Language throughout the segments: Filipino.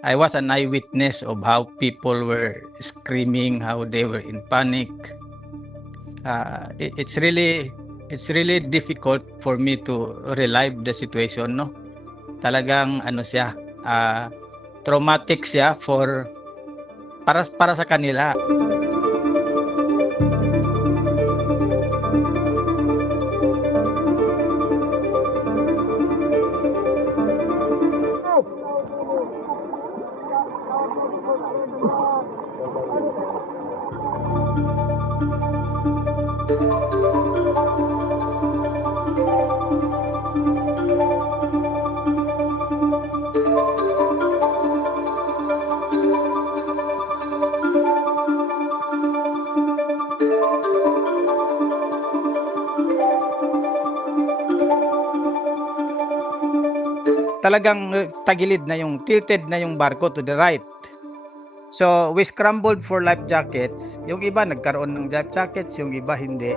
I was an eyewitness of how people were screaming, how they were in panic. It's really difficult for me to relive the situation, no? Talagang ano siya, traumatic siya para sa kanila. Talagang tagilid na tilted na yung barko to the right. So we scrambled for life jackets. Yung iba nagkaroon ng life jackets, yung iba hindi.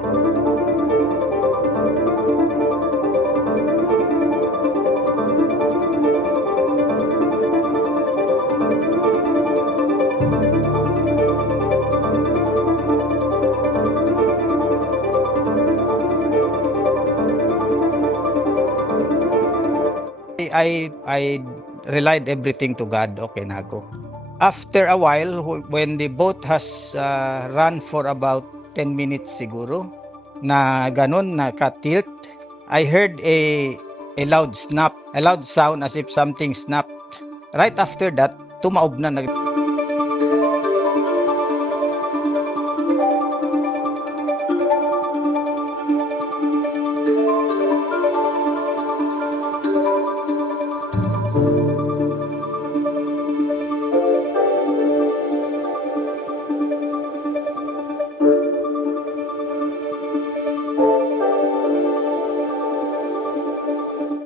I relied everything to God. Okay na ako. After a while, when the boat has run for about 10 minutes siguro, na ganun, naka-tilt, I heard a loud snap, a loud sound as if something snapped. Right after that, tumaob na.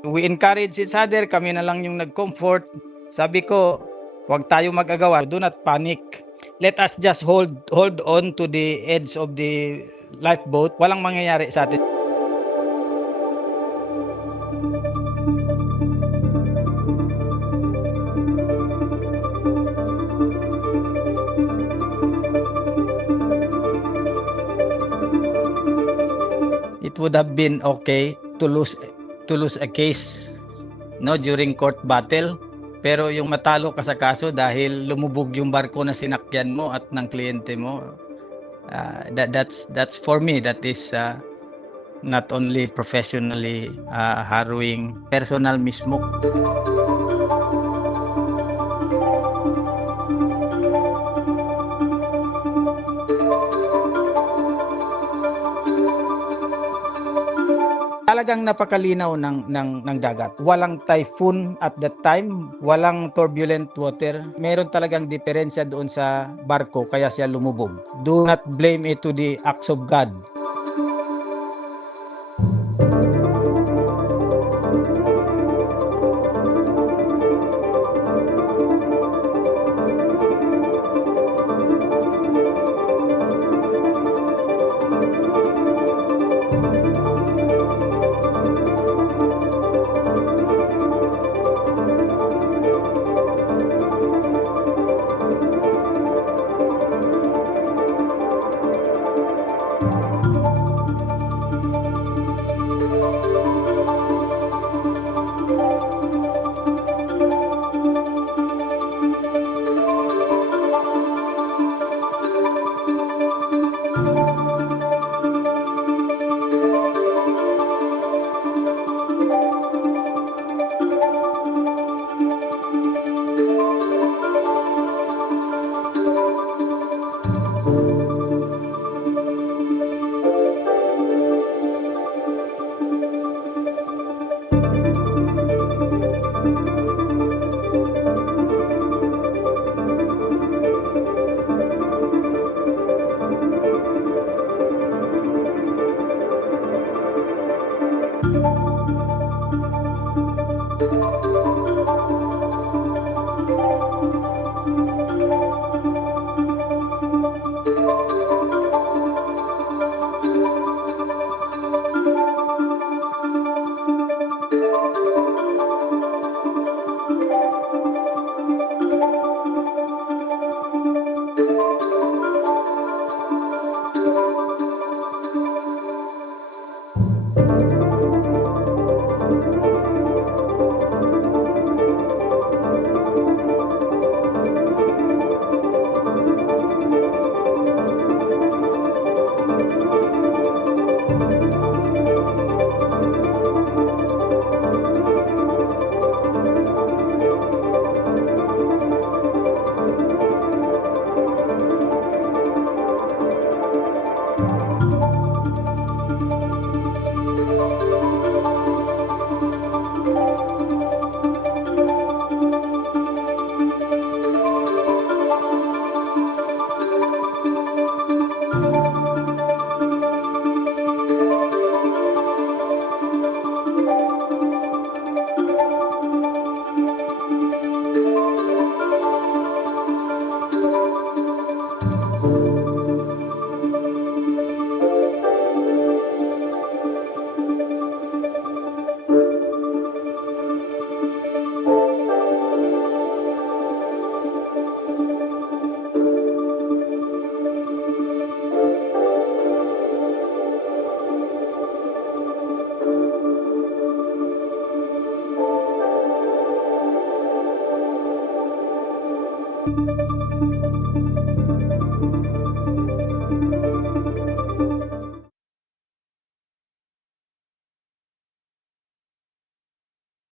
We encourage each other, kami na lang yung nag-comfort. Sabi ko, huwag tayo mag-agawa, do not panic. Let us just hold on to the edge of the lifeboat. Walang mangyayari sa atin. It would have been okay to lose a case, no, during court battle, pero yung matalo ka sa kaso dahil lumubog yung barko na sinakyan mo at ng kliyente mo, that's for me, that is not only professionally harrowing, personal mismo. Talagang napakalinaw ng dagat. Walang typhoon at that time, walang turbulent water. Meron talagang diferensya doon sa barko kaya siya lumubog. Do not blame it to the acts of God.